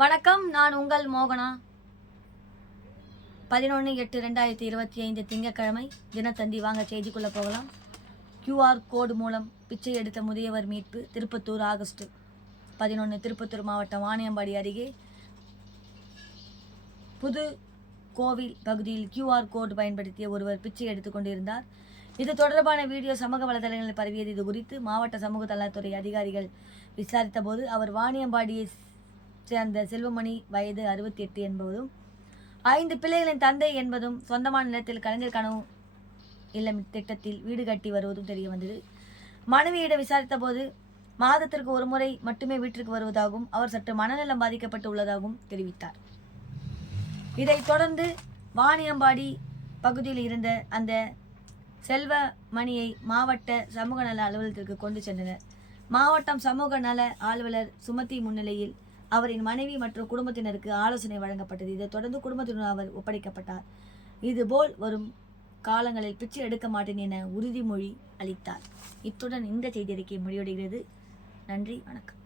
வணக்கம், நான் உங்கள் மோகனா. 11/8/2025 திங்கட்கிழமை தினத்தந்தி. வாங்க செய்திக்குள்ள போகலாம். QR கோடு மூலம் பிச்சை எடுத்த முதியவர் மீட்பு. திருப்பத்தூர் ஆகஸ்ட் 11. திருப்பத்தூர் மாவட்டம் வாணியம்பாடி அருகே புது கோவில் பகுதியில் QR கோடு பயன்படுத்திய ஒருவர் பிச்சை எடுத்துக் கொண்டிருந்தார். இது தொடர்பான வீடியோ சமூக வலைதளங்களில் பரவியது. இது குறித்து மாவட்ட சமூக நலத்துறை அதிகாரிகள் விசாரித்த போது அவர் வாணியம்பாடியை சேர்ந்த செல்வமணி, வயது 68 என்பதும் 5 பிள்ளைகளின் தந்தை என்பதும் சொந்தமான நிலத்தில் கலைஞர் கனவு இல்லம் திட்டத்தில் வீடு கட்டி வருவதும் தெரிய வந்தது. மனைவியிடம் விசாரித்த போது மாதத்திற்கு ஒரு முறை மட்டுமே வீட்டிற்கு வருவதாகவும் அவர் சற்று மனநலம் பாதிக்கப்பட்டு உள்ளதாகவும் தெரிவித்தார். இதைத் தொடர்ந்து வாணியம்பாடி பகுதியில் இருந்த அந்த செல்வமணியை மாவட்ட சமூக நல அலுவலகத்திற்கு கொண்டு சென்றனர். மாவட்டம் சமூக நல அலுவலர் சுமதி முன்னிலையில் அவரின் மனைவி மற்றும் குடும்பத்தினருக்கு ஆலோசனை வழங்கப்பட்டது. இதைத் தொடர்ந்து குடும்பத்தினர் அவர் ஒப்படைக்கப்பட்டார். இதுபோல் வரும் காலங்களில் பிச்சை எடுக்க மாட்டேன் என உறுதிமொழி அளித்தார். இத்துடன் இந்த செய்தி அறிக்கை முடிவடைகிறது. நன்றி, வணக்கம்.